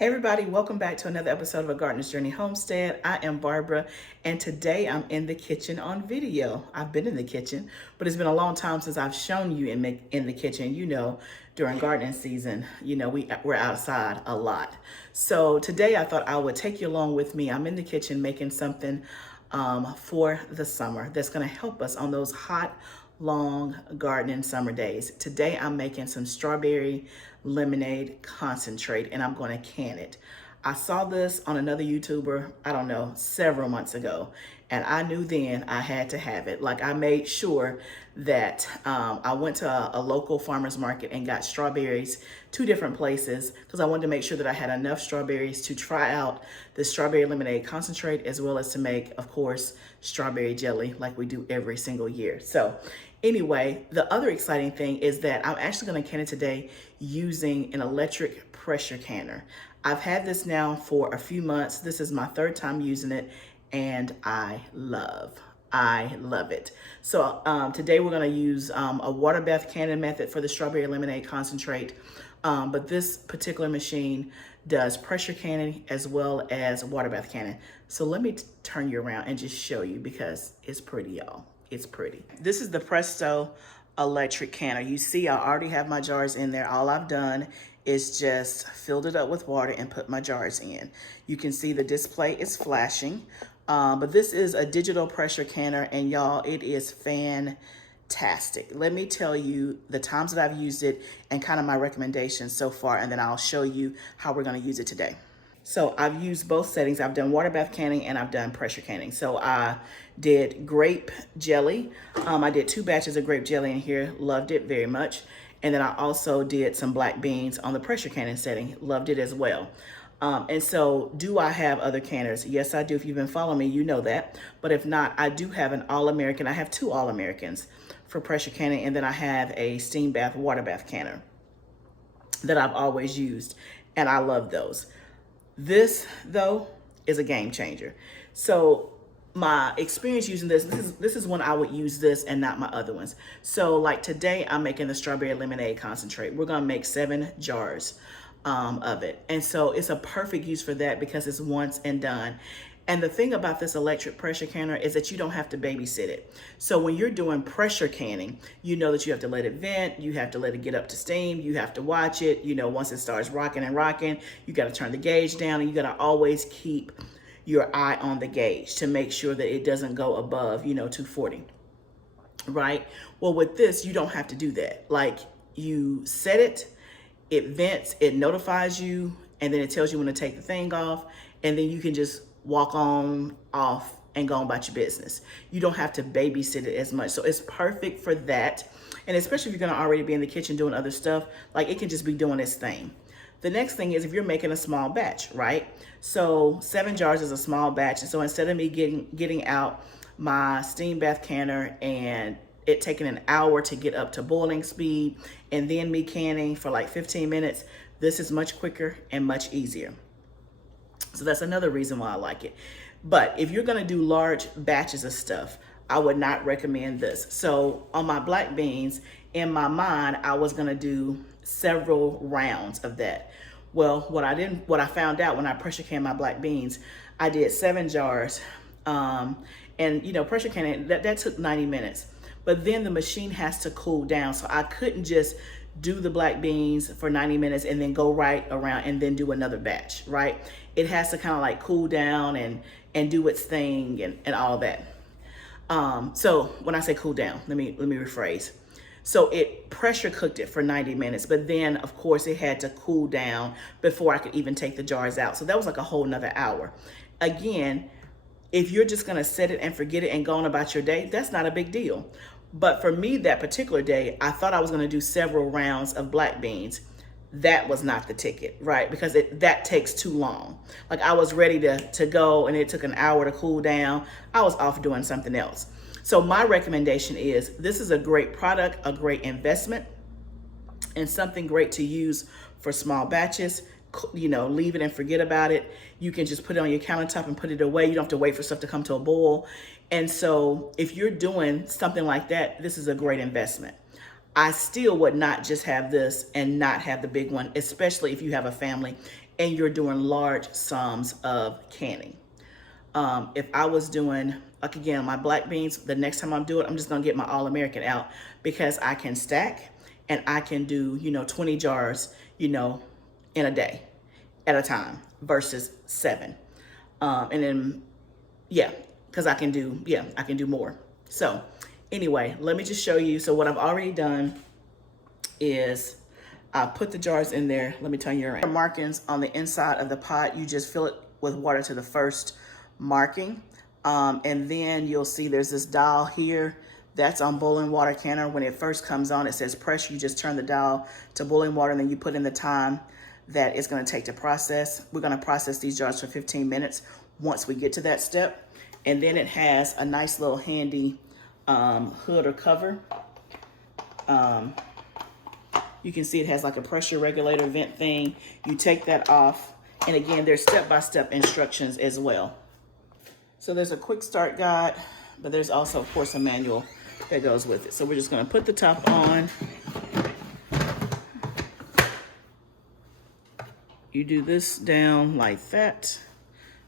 Hey everybody, welcome back to another episode of A Gardener's Journey Homestead. I am Barbara, and today I'm in the kitchen on video. I've been in the kitchen, but it's been a long time since I've shown you in the kitchen. You know, during gardening season, we're outside a lot. So today I thought I would take you along with me. I'm in the kitchen making something for the summer that's going to help us on those hot, long gardening summer days. Today I'm making some strawberry lemonade concentrate, and I'm going to can it. I saw this on another YouTuber, I don't know, several months ago, and I knew then I had to have it. Like, I made sure that I went to a local farmer's market and got strawberries, two different places, because I wanted to make sure that I had enough strawberries to try out the strawberry lemonade concentrate, as well as to make, of course, strawberry jelly like we do every single year. So anyway, the other exciting thing is that I'm actually going to can it today using an electric pressure canner. I've had this now for a few months. This is my third time using it, and I love it. So today we're going to use a water bath canning method for the strawberry lemonade concentrate. But this particular machine does pressure canning as well as water bath canning. So let me turn you around and just show you, because it's pretty, y'all. It's pretty. This is the Presto Electric Canner. You see, I already have my jars in there. All I've done is just filled it up with water and put my jars in. You can see the display is flashing, but this is a digital pressure canner, and y'all, it is fantastic. Let me tell you the times that I've used it and kind of my recommendations so far, and then I'll show you how we're going to use it today. So I've used both settings. I've done water bath canning and I've done pressure canning. So I did grape jelly. I did 2 batches of grape jelly in here. Loved it very much. And then I also did some black beans on the pressure canning setting. Loved it as well. And so, do I have other canners? Yes, I do. If you've been following me, you know that. But if not, I do have an All-American. I have 2 All-Americans for pressure canning. And then I have a steam bath, water bath canner that I've always used. And I love those. This, though, is a game changer. So my experience using this is when I would use this and not my other ones. So like today, I'm making the strawberry lemonade concentrate. We're going to make 7 jars of it. And so it's a perfect use for that because it's once and done. And the thing about this electric pressure canner is that you don't have to babysit it. So when you're doing pressure canning, you know that you have to let it vent, you have to let it get up to steam, you have to watch it. You know, once it starts rocking and rocking, you got to turn the gauge down, and you got to always keep your eye on the gauge to make sure that it doesn't go above, 240, right? Well, with this, you don't have to do that. Like, you set it, it vents, it notifies you, and then it tells you when to take the thing off, and then you can just walk on off and go on about your business. You don't have to babysit it as much. So it's perfect for that. And especially if you're going to already be in the kitchen doing other stuff, like, it can just be doing its thing. The next thing is if you're making a small batch, right? So 7 jars is a small batch. And so instead of me getting out my steam bath canner and it taking an hour to get up to boiling speed and then me canning for like 15 minutes, this is much quicker and much easier. So that's another reason why I like it. But if you're gonna do large batches of stuff, I would not recommend this. So on my black beans, in my mind, I was gonna do several rounds of that. Well, what I found out when I pressure canned my black beans, I did 7 jars. And pressure canning, that took 90 minutes. But then the machine has to cool down. So I couldn't just do the black beans for 90 minutes and then go right around and then do another batch, right? It has to kind of like cool down and do its thing and all that. So when I say cool down, let me rephrase. So it pressure cooked it for 90 minutes, but then of course it had to cool down before I could even take the jars out. So that was like a whole nother hour. Again, if you're just gonna set it and forget it and go on about your day, that's not a big deal. But for me, that particular day, I thought I was gonna do several rounds of black beans. That was not the ticket, right? Because that takes too long. Like, I was ready to go and it took an hour to cool down. I was off doing something else. So my recommendation is, this is a great product, a great investment, and something great to use for small batches. Leave it and forget about it. You can just put it on your countertop and put it away. You don't have to wait for stuff to come to a boil. And so if you're doing something like that, this is a great investment. I still would not just have this and not have the big one, especially if you have a family and you're doing large sums of canning. If I was doing, like again, my black beans, the next time I'm doing it, I'm just gonna get my All-American out because I can stack and I can do, 20 jars, in a day at a time versus 7. And then, yeah, because I can do more. So anyway, let me just show you. So what I've already done is I put the jars in there. Let me turn you around. Markings on the inside of the pot, you just fill it with water to the first marking. And then you'll see there's this dial here. That's on boiling water canner. When it first comes on, it says pressure. You just turn the dial to boiling water and then you put in the time that it's gonna take to process. We're gonna process these jars for 15 minutes once we get to that step. And then it has a nice little handy hood or cover. You can see it has like a pressure regulator vent thing. You take that off. And again, there's step-by-step instructions as well. So there's a quick start guide, but there's also, of course, a manual that goes with it. So we're just gonna put the top on. You do this down like that.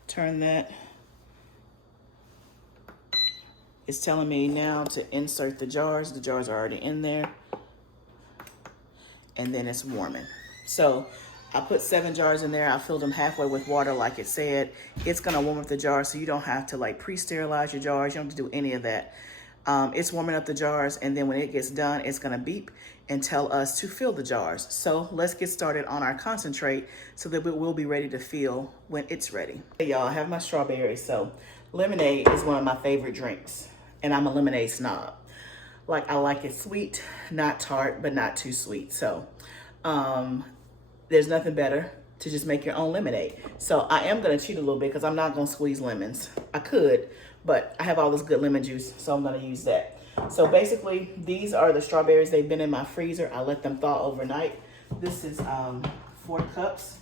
Turn that. It's telling me now to insert the jars. The jars are already in there. And then it's warming. So I put 7 jars in there. I filled them halfway with water like it said. It's gonna warm up the jars so you don't have to like pre-sterilize your jars. You don't have to do any of that. It's warming up the jars, and then when it gets done, it's gonna beep and tell us to fill the jars. So let's get started on our concentrate so that we'll be ready to fill when it's ready. Hey y'all, I have my strawberries. So lemonade is one of my favorite drinks, and I'm a lemonade snob. Like, I like it sweet, not tart, but not too sweet. So there's nothing better to just make your own lemonade. So I am gonna cheat a little bit because I'm not gonna squeeze lemons. I could, but I have all this good lemon juice, so I'm gonna use that. So basically, these are the strawberries. They've been in my freezer. I let them thaw overnight. This is 4 cups.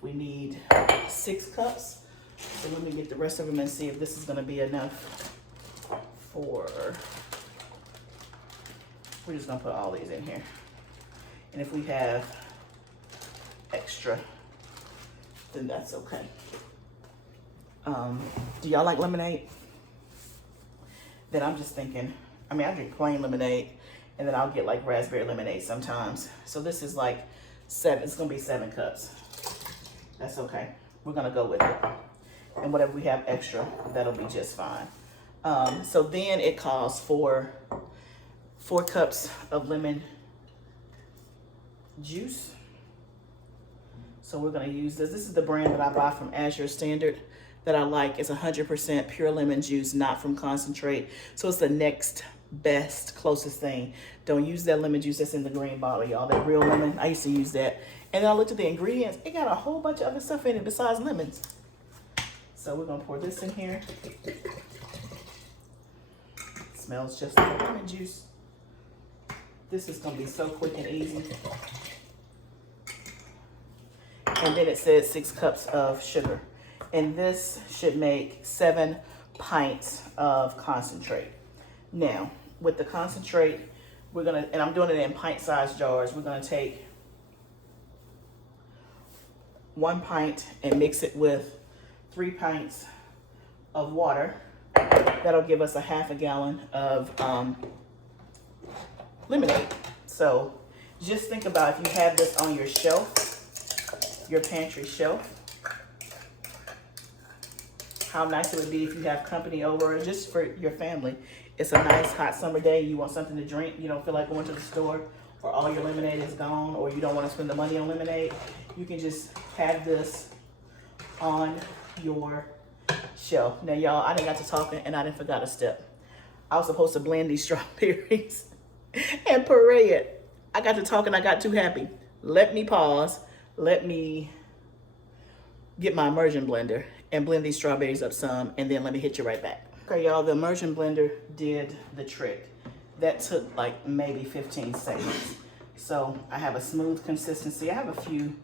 We need 6 cups. So let me get the rest of them and see if this is gonna be enough for, we're just gonna put all these in here. And if we have extra, then that's okay. Do y'all like lemonade? Then I'm just thinking, I drink plain lemonade, and then I'll get like raspberry lemonade sometimes. So this is like 7, it's gonna be 7 cups. That's okay. We're gonna go with it. And whatever we have extra, that'll be just fine. So then it calls for 4 cups of lemon juice. So we're gonna use this. This is the brand that I buy from Azure Standard that I like. It's 100% pure lemon juice, not from concentrate. So it's the next best, closest thing. Don't use that lemon juice that's in the green bottle, y'all. That real lemon, I used to use that. And then I looked at the ingredients. It got a whole bunch of other stuff in it besides lemons. So we're gonna pour this in here. It smells just like lemon juice. This is gonna be so quick and easy. And then it says 6 cups of sugar. And this should make 7 pints of concentrate. Now, with the concentrate, we're gonna, and I'm doing it in pint-sized jars, we're gonna take 1 pint and mix it with 3 pints of water. That'll give us a half a gallon of lemonade. So just think about if you have this on your shelf, your pantry shelf, how nice it would be if you have company over, or just for your family. It's a nice hot summer day, you want something to drink, you don't feel like going to the store, or all your lemonade is gone, or you don't want to spend the money on lemonade. You can just have this on your shelf. Now y'all, I done got to talking and I done forgot a step. I was supposed to blend these strawberries and puree it. I got to talking, I got too happy. Let me pause. Let me get my immersion blender and blend these strawberries up some, and then let me hit you right back. Okay, y'all, the immersion blender did the trick. That took like maybe 15 seconds. So I have a smooth consistency. I have a few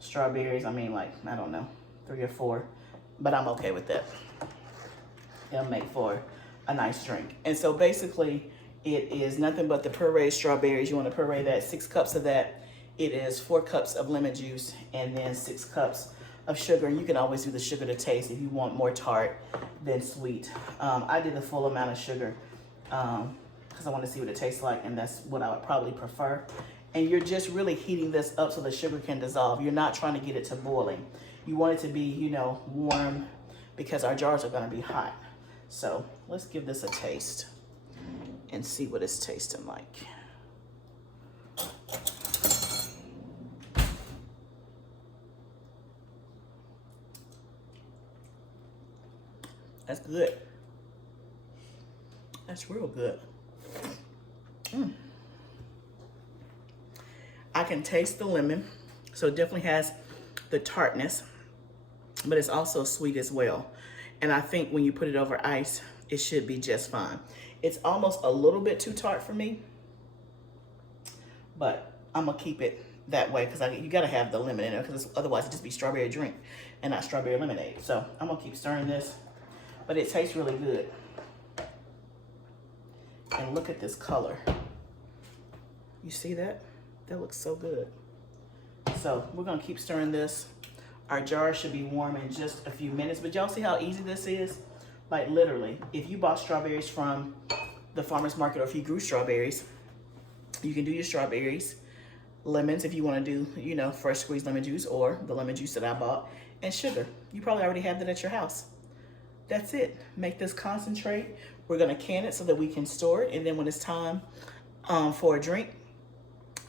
strawberries. I don't know, 3 or 4, but I'm okay with that. It'll make for a nice drink. And so basically it is nothing but the pureed strawberries. You want to puree that, 6 cups of that it is 4 cups of lemon juice and then 6 cups of sugar. And you can always do the sugar to taste if you want more tart than sweet. I did the full amount of sugar because I want to see what it tastes like, and that's what I would probably prefer. And you're just really heating this up so the sugar can dissolve. You're not trying to get it to boiling. You want it to be, you know, warm because our jars are going to be hot. So let's give this a taste and see what it's tasting like. That's good. That's real good. I can taste the lemon, so it definitely has the tartness, but it's also sweet as well. And I think when you put it over ice, it should be just fine. It's almost a little bit too tart for me, but I'm gonna keep it that way because you gotta have the lemon in it, because otherwise it just be strawberry drink and not strawberry lemonade. So I'm gonna keep stirring this, but it tastes really good. And look at this color. You see that? That looks so good. So we're gonna keep stirring this. Our jar should be warm in just a few minutes, but y'all see how easy this is? Like literally, if you bought strawberries from the farmer's market or if you grew strawberries, you can do your strawberries, lemons if you wanna do, you know, fresh squeezed lemon juice or the lemon juice that I bought, and sugar. You probably already have that at your house. That's it. Make this concentrate. We're gonna can it so that we can store it, and then when it's time for a drink,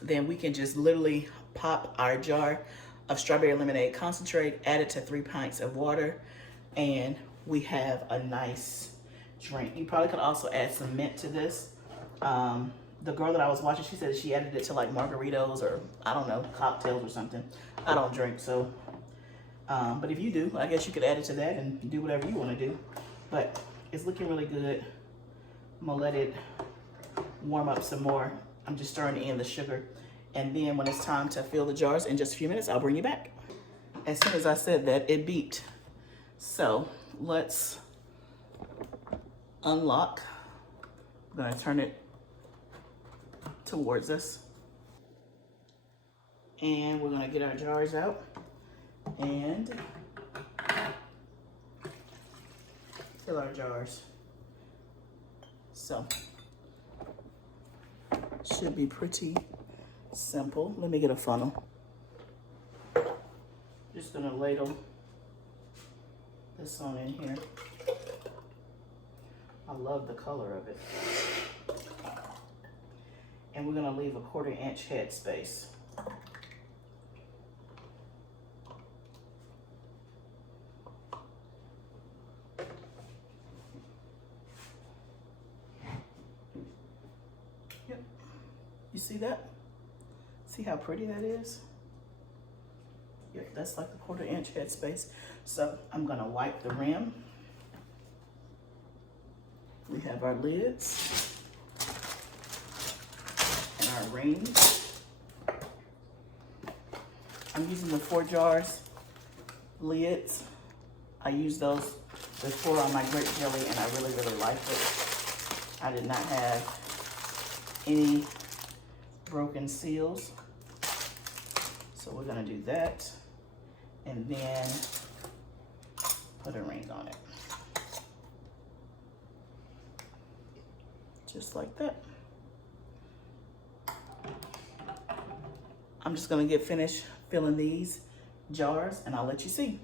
then we can just literally pop our jar of strawberry lemonade concentrate, add it to 3 pints of water, and we have a nice drink. You probably could also add some mint to this. The girl that I was watching, she said she added it to like margaritas or I don't know, cocktails or something. I don't drink, so, but if you do, I guess you could add it to that and do whatever you wanna do. But it's looking really good. I'm gonna let it warm up some more. I'm just stirring in the sugar. And then when it's time to fill the jars in just a few minutes, I'll bring you back. As soon as I said that, it beeped. So let's unlock. I'm gonna turn it towards us. And we're gonna get our jars out and fill our jars. So, should be pretty simple. Let me get a funnel. Just gonna ladle this on in here. I love the color of it. And we're gonna leave a 1/4 inch head space. Yep. You see that? See how pretty that is? Yeah, that's like a 1/4 inch head space. So I'm gonna wipe the rim. We have our lids and our rings. I'm using the 4 jars lids. I used those before on my grape jelly and I really, really liked it. I did not have any broken seals. So we're gonna do that and then put a ring on it. Just like that. I'm just gonna get finished filling these jars and I'll let you see.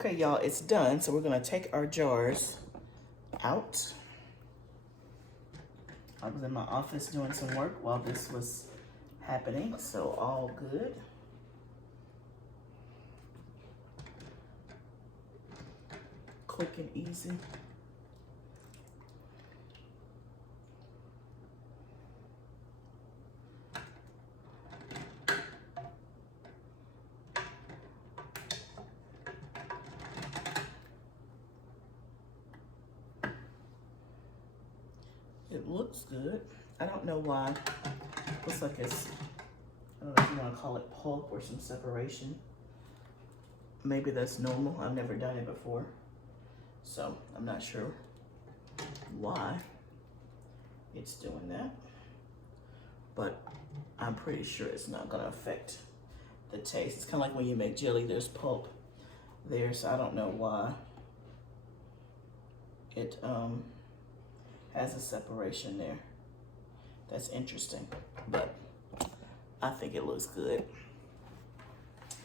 Okay, y'all, it's done. So we're gonna take our jars out. I was in my office doing some work while this was happening, so all good. Quick and easy. It looks good. I don't know why. Looks like it's I don't know if you want to call it pulp or some separation. Maybe that's normal. I've never done it before, so I'm not sure why it's doing that, but I'm pretty sure it's not going to affect the taste. It's kind of like when you make jelly, there's pulp there, so I don't know why it has a separation there. That's interesting, but I think it looks good.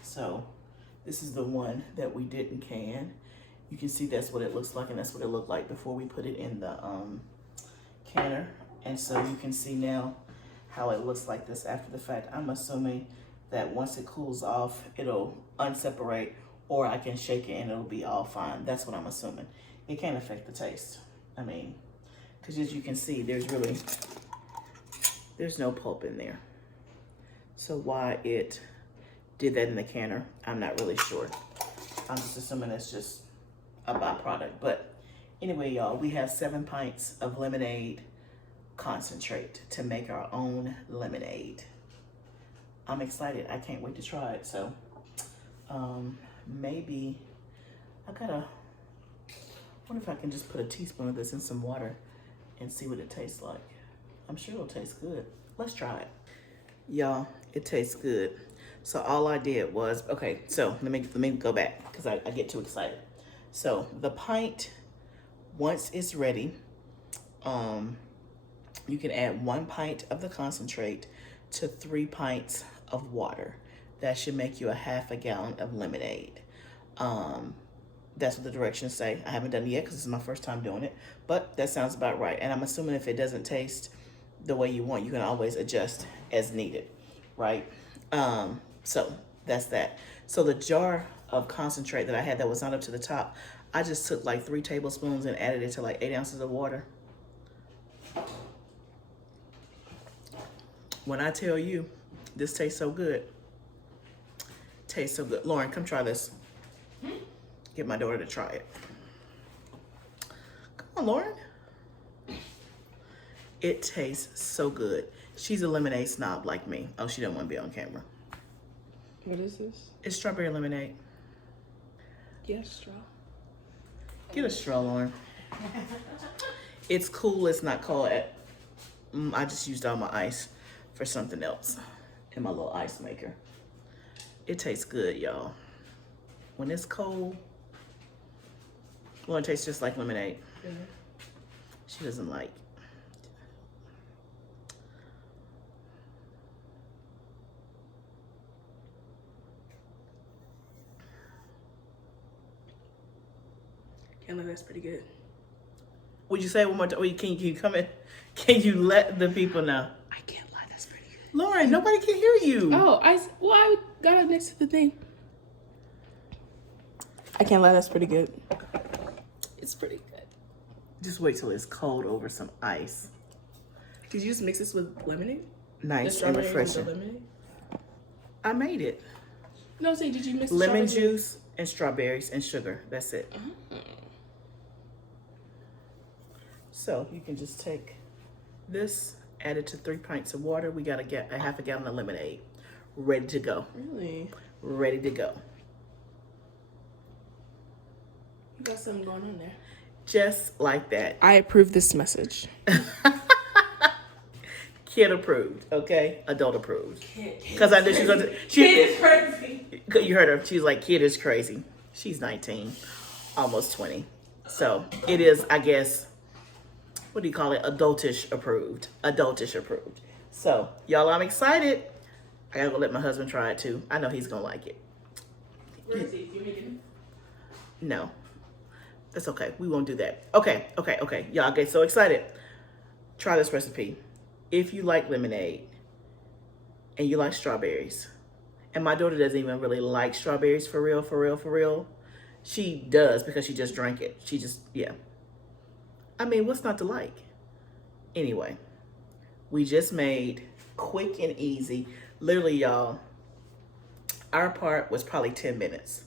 So this is the one that we didn't can. You can see that's what it looks like, and that's what it looked like before we put it in the canner. And so you can see now how it looks like this after the fact. I'm assuming that once it cools off, it'll unseparate, or I can shake it and it'll be all fine. That's what I'm assuming. It can't affect the taste. I mean, because as you can see, there's no pulp in there. So why it did that in the canner, I'm not really sure. I'm just assuming it's just a byproduct. But anyway, y'all, we have 7 pints of lemonade concentrate to make our own lemonade. I'm excited. I can't wait to try it. So maybe I wonder if I can just put a teaspoon of this in some water and see what it tastes like. I'm sure it'll taste good. Let's try it. Y'all, it tastes good. So all I did was, okay, so let me go back because I get too excited. So the pint, once it's ready, you can add 1 pint of the concentrate to 3 pints of water. That should make you a half a gallon of lemonade. That's what the directions say. I haven't done it yet because this is my first time doing it, but that sounds about right. And I'm assuming if it doesn't taste the way you want, you can always adjust as needed, right? So that's that. So the jar of concentrate that I had that was not up to the top, I just took like 3 tablespoons and added it to like 8 ounces of water. When I tell you, this tastes so good. Tastes so good. Lauren, come try this. Get my daughter to try it. Come on, Lauren. It tastes so good. She's a lemonade snob like me. Oh, she don't want to be on camera. What is this? It's strawberry lemonade. Get a straw. Get a straw, Lauren. It's cool. It's not cold. I just used all my ice for something else in my little ice maker. It tastes good, y'all. When it's cold, Lauren tastes just like lemonade. Mm-hmm. She doesn't like. Can't lie, that's pretty good. Would you say it one more time? Can you come in? Can you let the people know? I can't lie, that's pretty good. Lauren, nobody can hear you. Oh, I got it next to the thing. I can't lie, that's pretty good. It's pretty good. Just wait till it's cold over some ice. Did you just mix this with lemonade? Nice and refreshing. Lemonade? I made it. No, say, did you mix lemon juice and strawberries and sugar. That's it. So you can just take this, add it to 3 pints of water. We got a half a gallon of lemonade ready to go. Really? Ready to go. You got something going on there. Just like that. I approve this message. Kid approved, okay? Adult approved. Because I knew she was going to. Kid is crazy. You heard her. She was like, kid is crazy. She's 19, almost 20. So it is, I guess, what do you call it? Adultish approved. Adultish approved. So, y'all, I'm excited. I gotta go let my husband try it too. I know he's gonna like it. Where is he? You making him? No. That's okay. We won't do that. Okay. Y'all get so excited. Try this recipe. If you like lemonade and you like strawberries, and my daughter doesn't even really like strawberries for real. She does because she just drank it. Yeah. I mean, what's not to like? Anyway, we just made quick and easy. Literally, y'all, our part was probably 10 minutes.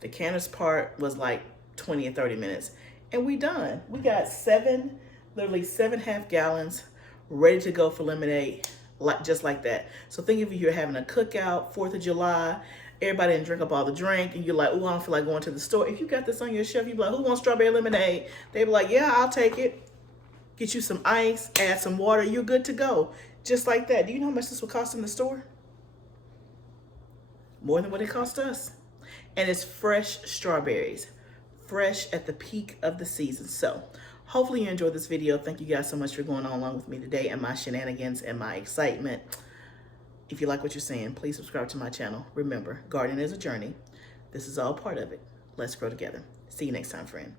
The canner's part was like 20 or 30 minutes. And we done. We got literally 7 half gallons ready to go for lemonade. just like that. So think of you're having a cookout, 4th of July, everybody didn't drink up all the drink, and you're like, oh, I don't feel like going to the store. If you got this on your shelf, you're like, who wants strawberry lemonade? They be like, yeah, I'll take it. Get you some ice, add some water, you're good to go. Just like that. Do you know how much this would cost in the store? More than what it cost us. And it's fresh strawberries, fresh at the peak of the season. So hopefully you enjoyed this video. Thank you guys so much for going on along with me today and my shenanigans and my excitement. If you like what you're seeing, please subscribe to my channel. Remember, gardening is a journey. This is all part of it. Let's grow together. See you next time, friend.